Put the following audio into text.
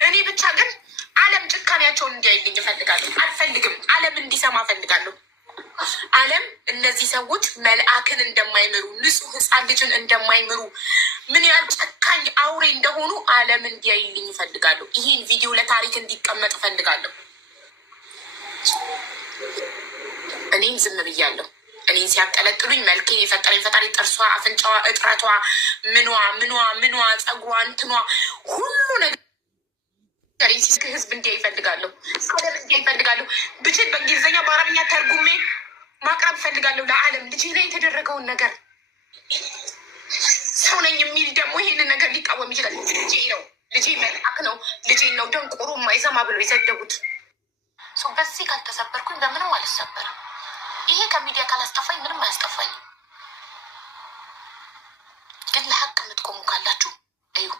እኔ ብቻ ግን ዓለም ጭካኔያቸውን እንዲያይልኝ እፈልጋለሁ። አልፈልግም ዓለም እንዲሰማ እፈልጋለሁ። ዓለም እነዚህ ሰዎች መልአክን እንደማይምሩ ንጹሕ ሕፃን ልጅን እንደማይምሩ ምን ያህል ጨካኝ አውሬ እንደሆኑ ዓለም እንዲያይልኝ እፈልጋለሁ። ይህን ቪዲዮ ለታሪክ እንዲቀመጥ እፈልጋለሁ። እኔም ዝም ብያለሁ። እኔን ሲያጠለጥሉኝ መልኬን የፈጠረኝ ፈጣሪ ጥርሷ፣ አፍንጫዋ፣ እጥረቷ፣ ምኗ ጸጉሯ፣ እንትኗ ሁሉ ነገር ህዝብ እንዲያ ይፈልጋለሁ። ዓለም እንዲያ ይፈልጋለሁ። ብችል በእንግሊዝኛ በአረብኛ ተርጉሜ ማቅረብ እፈልጋለሁ ለዓለም ልጄ ላይ የተደረገውን ነገር። ሰው ነኝ የሚል ደግሞ ይሄንን ነገር ሊቃወም ይችላል። ልጄ ነው፣ ልጄ መልአክ ነው፣ ልጄ ነው ደንቆሮ የማይሰማ ብሎ የሰደቡት ሰው። በዚህ ካልተሰበርኩኝ በምንም አልሰበርም። ይሄ ከሚዲያ ካላስጠፋኝ ምንም አያስጠፋኝም። ግን ለሀቅ የምትቆሙ ካላችሁ እዩ።